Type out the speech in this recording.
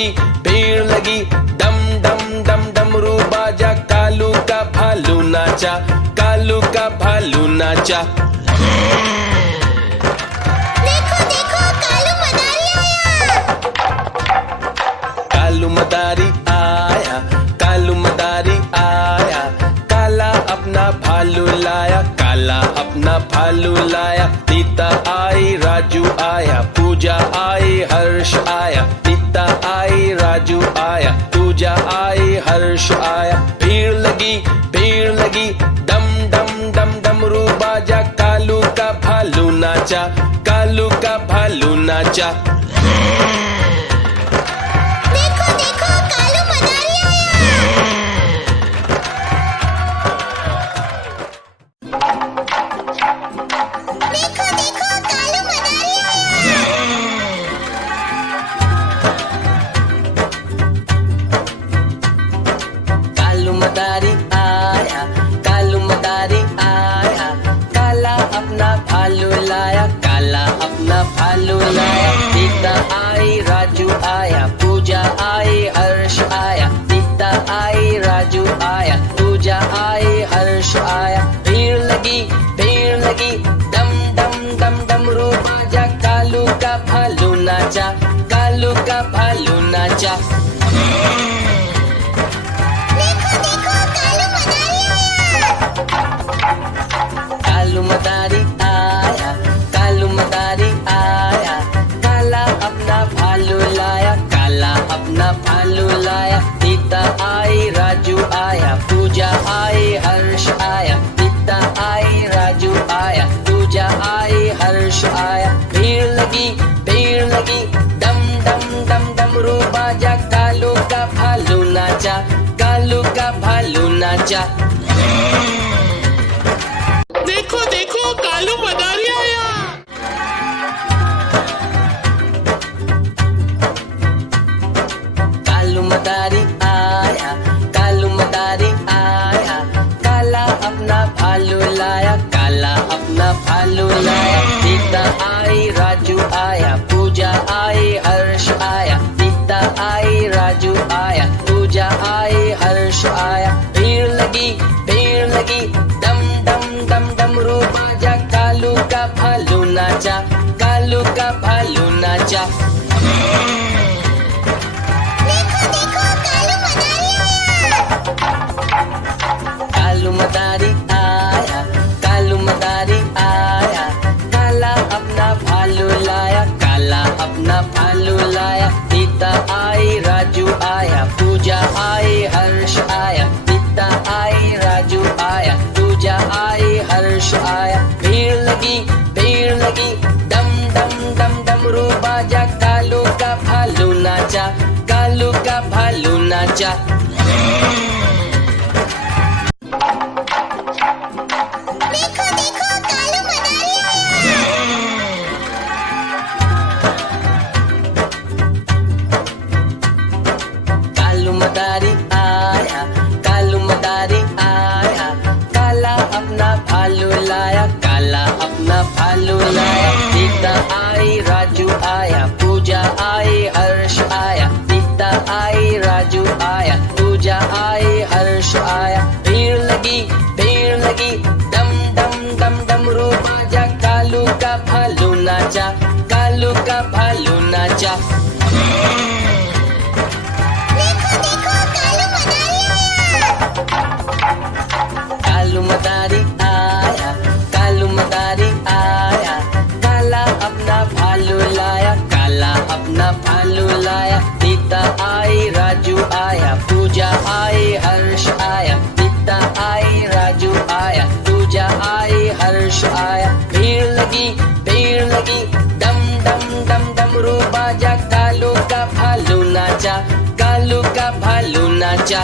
लगी, भीड़ लगी, डम डम डम डमरू बाजा, कालू का भालू नाचा, कालू का भालू नाचा। देखो देखो कालू मदारी आया। कालू मदारी आया, कालू मदारी आया, काला अपना भालू लाया, काला अपना भालू लाया। सीता आई, राजू आया, पूजा आई, हर्ष आया। सीता आई, राजू आया, पूजा आई, हर्ष आया। भीड़ लगी, डम डम डम डमरू बाजा, कालू का भालू नाचा, कालू का भालू नाचा। देखो देखो कालू मदारी आया। देखो देखो कालू मदारी आया। कालू मदारी आया, कालू मदारी आया, काला अपना भालू लाया, काला अपना भालू लाया। सीता आई, राजू आया, पूजा आई, हर्ष आया। सीता आई, राजू आया, पूजा आई, हर्ष आया। भीड़ लगी, डम डम डम डमरू बाजा, कालू का भालू नाचा, कालू का भालू नाचा। देखो देखो कालू मदारी आया। कालू मदारी आया, कालू मदारी आया, काला अपना भालू लाया, काला अपना भालू लाया। सीता आई, राजू आया, पूजा आई, हर्ष आया। सीता आई, राजू आया, पूजा आई, हर्ष आया। भीड़ लगी, डम डम डम डमरू बाजा, कालू का भालू नाचा, कालू का भालू नाचा। देखो देखो कालू मदारी आया। कालू मदारी आया, कालू मदारी आया, काला अपना भालू लाया, काला अपना भालू लाया। सीता आई, राजू आया, पूजा आई, हर्ष आया। सीता आई, राजू आया, पूजा आई, हर्ष आया। भीड़ लगी, डम डम डम डमरू बाजा, कालू का भालू नाचा, कालू का भालू नाचा। देखो देखो कालू मदारी आया। कालू मदारी आया, कालू मदारी आया, काला अपना भालू लाया, काला अपना भालू लाया। सीता आई, राजू आया, पूजा आई, हर्ष आया। सीता आई, राजू आया, पूजा आई, हर्ष आया। भीड़ लगी, डम डम डम डमरू बाजा, कालू का भालू नाचा, कालू का भालू नाचा। देखो देखो कालू मदारी आया। कालू मदारी आया, कालू मदारी आया, काला अपना भालू लाया, काला अपना भालू लाया। सीता आई, राजू आया, पूजा आई, हर्ष आया। सीता आई, राजू आया, पूजा आई, हर्ष आया। भीड़ लगी, डम डम डम डमरू बाजा, कालू का भालू नाचा, कालू का भालू नाचा। देखो देखो कालू मदारी आया। कालू मदारी आया, कालू मदारी आया, काला अपना भालू लाया, काला अपना भालू लाया। सीता आई, राजू आया, पूजा आई, हर्ष आया। सीता आई, राजू आया, पूजा आई, हर्ष आया। भीड़ लगी, डम डम डम डमरू बाजा, कालू का भालू नाचा, कालू का भालू नाचा। देखो देखो कालू मदारी आया। कालू मदारी आया, कालू मदारी आया, काला अपना भालू लाया, काला अपना भालू लाया। सीता आई, राजू आया, पूजा आई, हर्ष आया। सीता आई, राजू आया, पूजा आई, हर्ष आया। भीड़ लगी, डम डम डम डमरू बाजा, कालू का भालू नाचा, कालू का भालू नाचा।